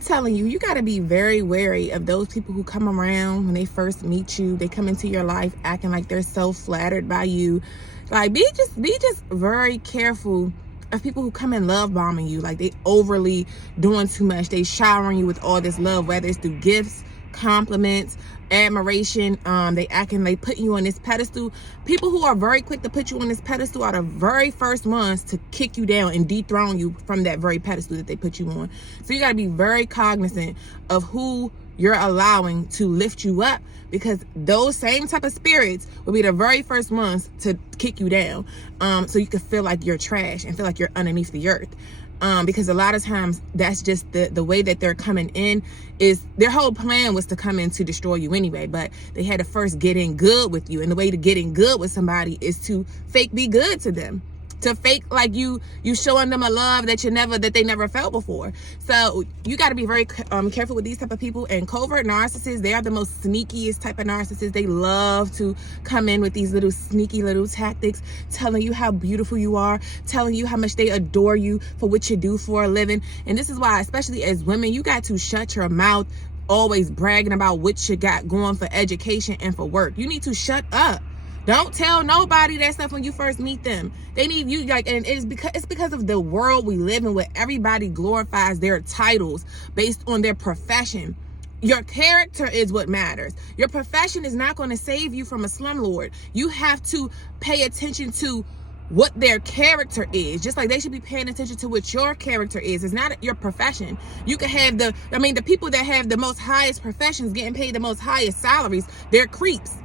telling you, you got to be very wary of those people who come around when they first meet you. They come into your life acting like they're so flattered by you. Like, be just very careful of people who come in love bombing you. Like, they overly doing too much. They showering you with all this love, whether it's through gifts, compliments, admiration. They putting you on this pedestal. People who are very quick to put you on this pedestal are the very first ones to kick you down and dethrone you from that very pedestal that they put you on. So you got to be very cognizant of who you're allowing to lift you up, because those same type of spirits will be the very first ones to kick you down, so you can feel like you're trash and feel like you're underneath the earth. Because a lot of times that's just the way that they're coming in. Is their whole plan was to come in to destroy you anyway, but they had to first get in good with you. And the way to get in good with somebody is to fake be good to them, to fake like you showing them a love that they never felt before. So you got to be very careful with these type of people. And covert narcissists, they are the most sneakiest type of narcissists. They love to come in with these little sneaky little tactics, telling you how beautiful you are, telling you how much they adore you for what you do for a living. And this is why, especially as women, you got to shut your mouth always bragging about what you got going for education and for work. You need to shut up. Don't tell nobody that stuff when you first meet them. They need you, like, and it's because of the world we live in, where everybody glorifies their titles based on their profession. Your character is what matters. Your profession is not going to save you from a slumlord. You have to pay attention to what their character is, just like they should be paying attention to what your character is. It's not your profession. You can have the people that have the most highest professions getting paid the most highest salaries, they're creeps.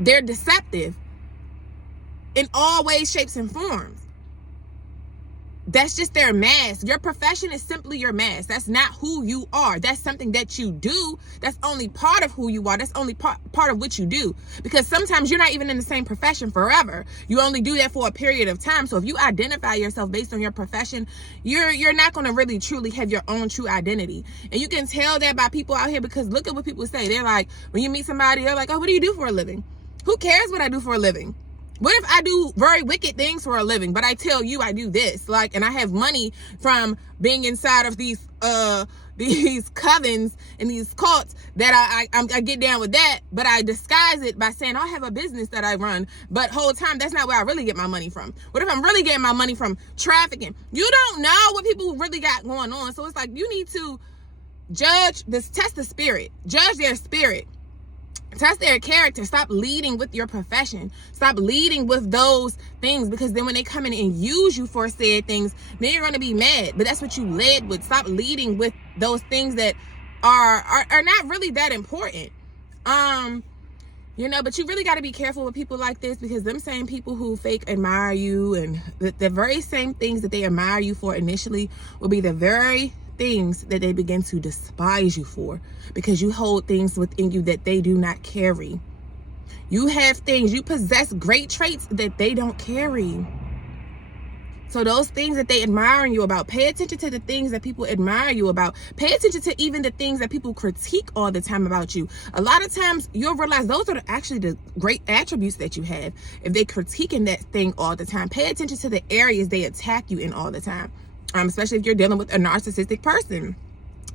They're deceptive in all ways, shapes, and forms. That's just their mask. Your profession is simply your mask. That's not who you are. That's something that you do. That's only part of who you are. That's only part of what you do. Because sometimes you're not even in the same profession forever. You only do that for a period of time. So if you identify yourself based on your profession, you're not going to really truly have your own true identity. And you can tell that by people out here, because look at what people say. They're like, when you meet somebody, they're like, oh, what do you do for a living? Who cares what I do for a living? What if I do very wicked things for a living, but I tell you I do this, like, and I have money from being inside of these covens and these cults that I get down with that, but I disguise it by saying, oh, I have a business that I run, but whole time that's not where I really get my money from. What if I'm really getting my money from trafficking? You don't know what people really got going on. So it's like, you need to test the spirit, judge their spirit. Test their character. Stop leading with your profession. Stop leading with those things, because then when they come in and use you for said things, then you're going to be mad. But that's what you led with. Stop leading with those things that are not really that important. But you really got to be careful with people like this, because them same people who fake admire you, and the very same things that they admire you for initially will be the very things that they begin to despise you for, because you hold things within you that they do not carry. You have things, you possess great traits that they don't carry. So those things that they admire you about, pay attention to the things that people admire you about. Pay attention to even the things that people critique all the time about you. A lot of times you'll realize those are actually the great attributes that you have. If they critiquing that thing all the time, pay attention to the areas they attack you in all the time. Especially if you're dealing with a narcissistic person.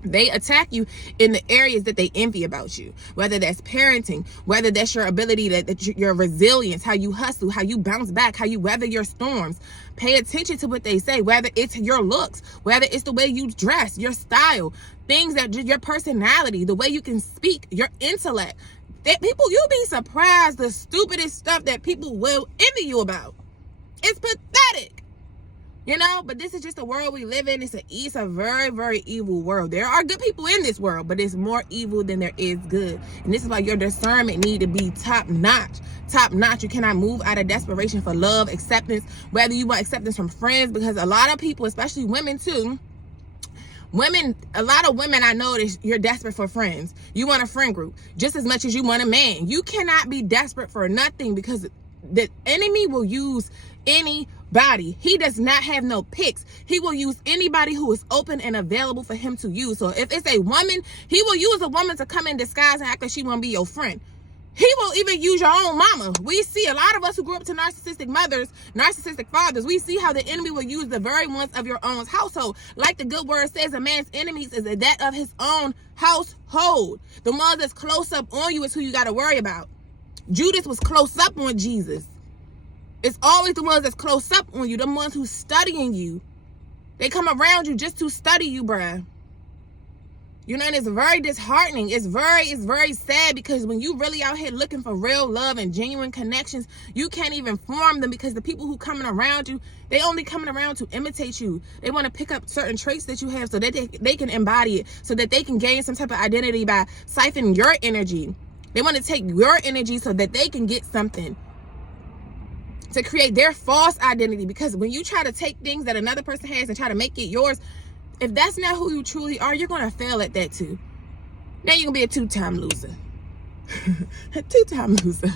They attack you in the areas that they envy about you, whether that's parenting, whether that's your ability, your resilience, how you hustle, how you bounce back, how you weather your storms. Pay attention to what they say, whether it's your looks, whether it's the way you dress, your style, things that your personality, the way you can speak, your intellect. That people, you'll be surprised the stupidest stuff that people will envy you about. It's pathetic. But this is just the world we live in. It's a very, very evil world. There are good people in this world, but it's more evil than there is good. And this is why your discernment need to be top notch. Top notch. You cannot move out of desperation for love, acceptance, whether you want acceptance from friends, because a lot of people, especially women too, a lot of women I know that you're desperate for friends. You want a friend group just as much as you want a man. You cannot be desperate for nothing, because the enemy will use anybody. He does not have no picks. He will use anybody who is open and available for him to use. So if it's a woman, he will use a woman to come in disguise and act like she want to be your friend. He will even use your own mama. We see a lot of us who grew up to narcissistic mothers, narcissistic fathers. We see how the enemy will use the very ones of your own household. Like the good word says, a man's enemies is that of his own household. The ones that's close up on you is who you got to worry about. Judas was close up on Jesus. It's always the ones that's close up on you, the ones who's studying you. They come around you just to study you, bruh. You know, and it's very disheartening. It's very sad, because when you really out here looking for real love and genuine connections, you can't even form them, because the people who coming around you, they only coming around to imitate you. They want to pick up certain traits that you have so that they can embody it, so that they can gain some type of identity by siphoning your energy. They want to take your energy so that they can get something, to create their false identity. Because when you try to take things that another person has and try to make it yours, if that's not who you truly are, you're going to fail at that too. Now you're going to be a two-time loser. A two-time loser.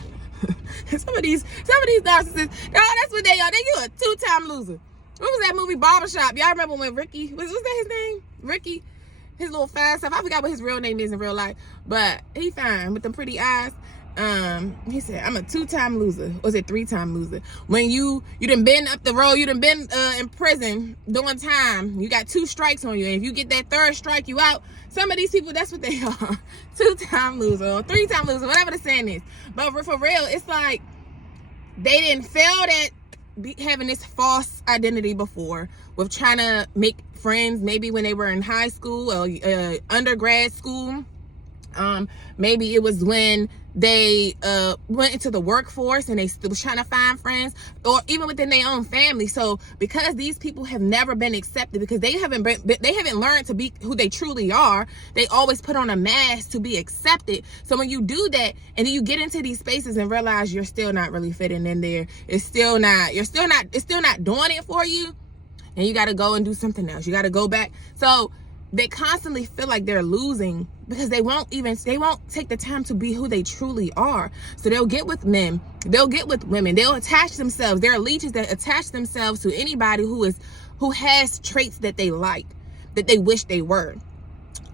some of these narcissists, that's what they are. You're a two-time loser. What was that movie, Barbershop? Y'all remember when Ricky, was that his name? Ricky? His little fine stuff. I forgot what his real name is in real life. But he fine with them pretty eyes. He said, I'm a two-time loser. Or is it three-time loser? When you done been up the road, you done been in prison doing time. You got 2 strikes on you. And if you get that 3rd strike, you out. Some of these people, that's what they are. Two-time loser or three-time loser, whatever the saying is. But for real, it's like they didn't fail at having this false identity before, with trying to make friends maybe when they were in high school or undergrad school. Maybe it was when they went into the workforce and they was trying to find friends, or even within their own family. So because these people have never been accepted, because they haven't learned to be who they truly are, they always put on a mask to be accepted. So when you do that and then you get into these spaces and realize you're still not really fitting in there, it's still not doing it for you, and you got to go and do something else. You got to go back. So they constantly feel like they're losing, because they won't take the time to be who they truly are. So they'll get with men, they'll get with women, they'll attach themselves. They're leeches that attach themselves to anybody who has traits that they like, that they wish they were.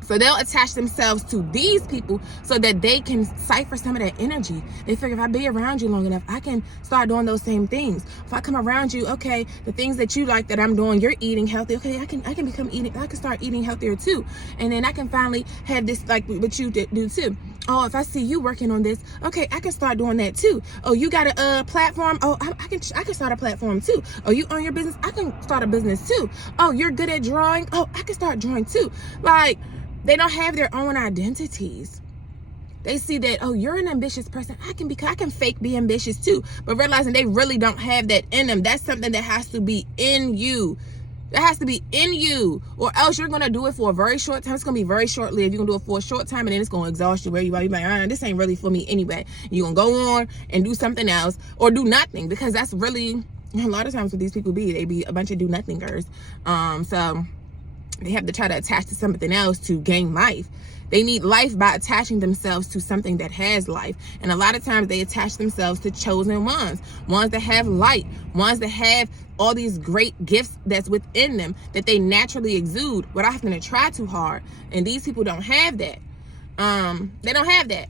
So they'll attach themselves to these people so that they can cipher some of that energy. They figure, if I be around you long enough, I can start doing those same things. If I come around you, okay, the things that you like that I'm doing, you're eating healthy. Okay, I can start eating healthier too. And then I can finally have this like what you do too. Oh, if I see you working on this, okay, I can start doing that too. Oh, you got a platform? Oh, I can start a platform too. Oh, you own your business? I can start a business too. Oh, you're good at drawing? Oh, I can start drawing too. Like, they don't have their own identities. They see that, oh, you're an ambitious person. I can fake be ambitious too. But realizing they really don't have that in them. That's something that has to be in you. That has to be in you. Or else you're going to do it for a very short time. It's going to be very short-lived. You're going to do it for a short time, and then it's going to exhaust you where you are. You're like, this ain't really for me anyway. You're going to go on and do something else or do nothing, because that's really, a lot of times what these people be. They be a bunch of do-nothingers. So they have to try to attach to something else to gain life. They need life by attaching themselves to something that has life. And a lot of times they attach themselves to chosen ones that have light, ones that have all these great gifts that's within them that they naturally exude without having to try too hard. And these people don't have that. They don't have that.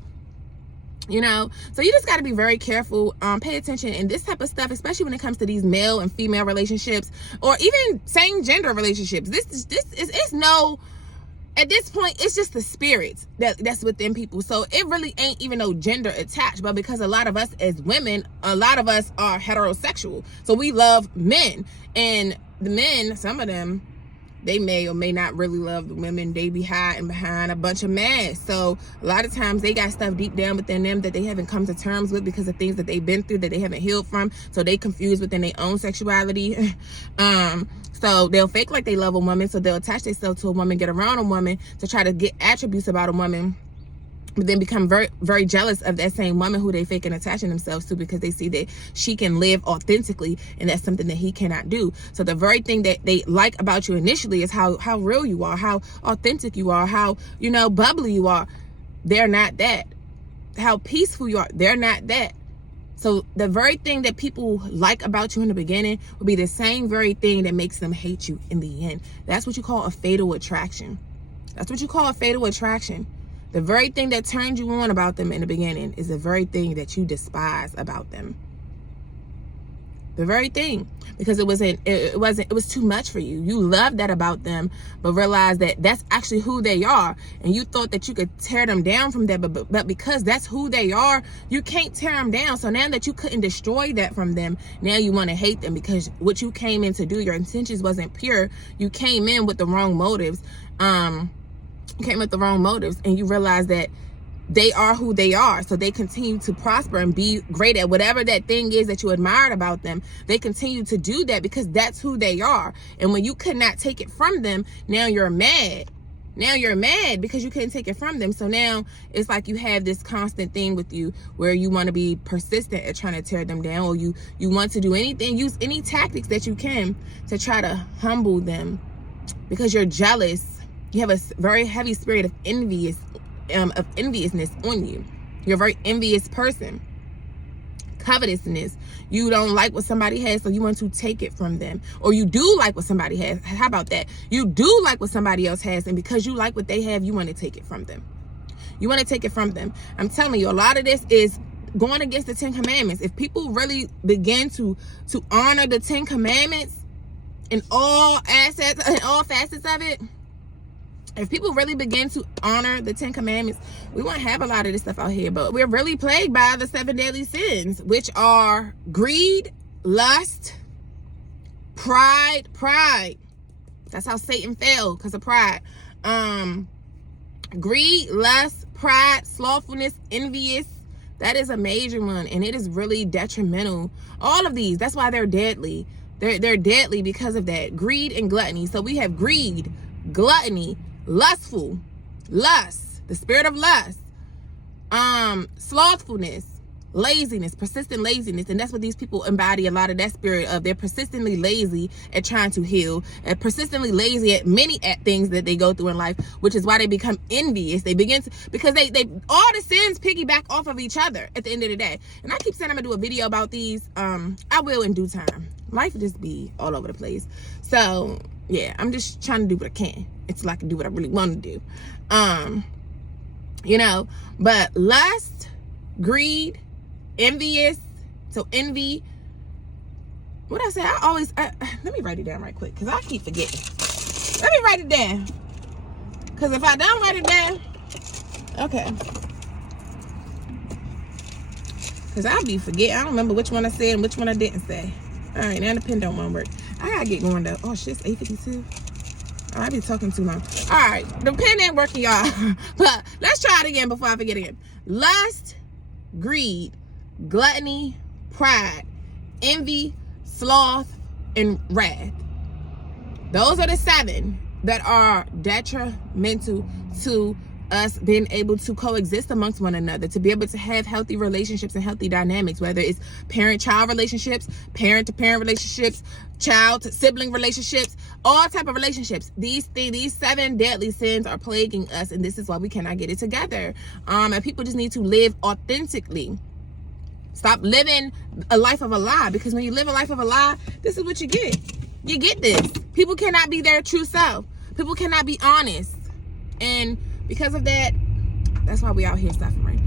You know, so you just got to be very careful, pay attention in this type of stuff, especially when it comes to these male and female relationships, or even same gender relationships. It's no, at this point, it's just the spirit that's within people. So it really ain't even no gender attached, but because a lot of us as women, a lot of us are heterosexual. So we love men, and the men, some of them, they may or may not really love the women. They be hiding behind a bunch of masks. So a lot of times they got stuff deep down within them that they haven't come to terms with because of things that they've been through that they haven't healed from. So they confused within their own sexuality. So they'll fake like they love a woman. So they'll attach themselves to a woman, get around a woman to try to get attributes about a woman, but then become very, very jealous of that same woman who they fake and attaching themselves to, because they see that she can live authentically, and that's something that he cannot do. So the very thing that they like about you initially is how real you are, how authentic you are, how, bubbly you are. They're not that. How peaceful you are. They're not that. So the very thing that people like about you in the beginning will be the same very thing that makes them hate you in the end. That's what you call a fatal attraction. That's what you call a fatal attraction. The very thing that turned you on about them in the beginning is the very thing that you despise about them. The very thing, because it was too much for you. You loved that about them, but realized that that's actually who they are, and you thought that you could tear them down from that, but because that's who they are, you can't tear them down. So now that you couldn't destroy that from them, now you want to hate them because what you came in to do, your intentions wasn't pure. You came in with the wrong motives. And you realize that they are who they are. So they continue to prosper and be great at whatever that thing is that you admired about them. They continue to do that because that's who they are. And when you could not take it from them, now you're mad. Now you're mad because you couldn't take it from them. So now it's like you have this constant thing with you where you want to be persistent at trying to tear them down, or you want to do anything, use any tactics that you can to try to humble them because you're jealous. You have a very heavy spirit of enviousness on you. You're a very envious person. Covetousness. You don't like what somebody has, so you want to take it from them. Or you do like what somebody has. How about that? You do like what somebody else has, and because you like what they have, you want to take it from them. You want to take it from them. I'm telling you, a lot of this is going against the 10 Commandments. If people really begin to honor the 10 Commandments in all assets and all facets of it, if people really begin to honor the 10 Commandments, we won't have a lot of this stuff out here. But we're really plagued by the 7 deadly sins, which are greed, lust, pride. That's how Satan fell, because of pride. Greed, lust, pride, slothfulness, envious. That is a major one, and it is really detrimental. All of these, that's why they're deadly. They're deadly because of that. Greed and gluttony. So we have greed, gluttony, lustful, lust, the spirit of lust, slothfulness, laziness, persistent laziness. And that's what these people embody, a lot of that spirit of. They're persistently lazy at trying to heal, and persistently lazy at many things that they go through in life, which is why they become envious. They begin to, because they all the sins piggyback off of each other at the end of the day. And I keep saying I'm gonna do a video about these. I will in due time. Life just be all over the place. So yeah, I'm just trying to do what I can until I can do what I really want to do. But lust, greed, envious. So envy. What I say? Let me write it down right quick, because I keep forgetting. Let me write it down, because if I don't write it down, okay. Because I'll be forgetting. I don't remember which one I said and which one I didn't say. All right, now the pen don't want to work. I gotta get going though. Oh shit, it's 8:52. Oh, I be talking too long. All right, the pen ain't working, y'all. But let's try it again before I forget again. Lust, greed, gluttony, pride, envy, sloth, and wrath. Those are the 7 that are detrimental to us being able to coexist amongst one another, to be able to have healthy relationships and healthy dynamics, whether it's parent-child relationships, parent-to-parent relationships, child-to-sibling relationships, all type of relationships. These 7 deadly sins are plaguing us, and this is why we cannot get it together. And people just need to live authentically. Stop living a life of a lie, because when you live a life of a lie, this is what you get. You get this. People cannot be their true self. People cannot be honest. And because of that, that's why we out here suffering.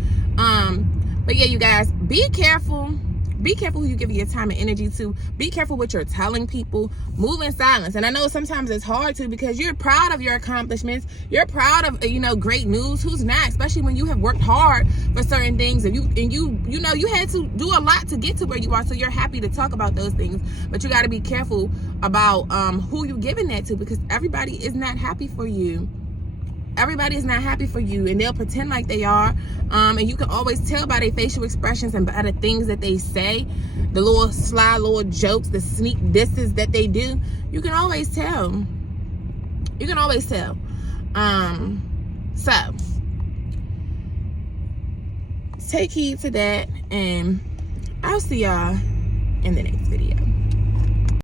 But yeah, you guys, be careful. Be careful who you give your time and energy to. Be careful what you're telling people. Move in silence. And I know sometimes it's hard to, because you're proud of your accomplishments. You're proud of, great news. Who's not? Especially when you have worked hard for certain things, and you had to do a lot to get to where you are. So you're happy to talk about those things. But you got to be careful about who you're giving that to, because everybody is not happy for you. Everybody is not happy for you, and they'll pretend like they are. And you can always tell by their facial expressions and by the things that they say, the little sly little jokes, the sneak disses that they do. You can always tell. You can always tell. So take heed to that, and I'll see y'all in the next video.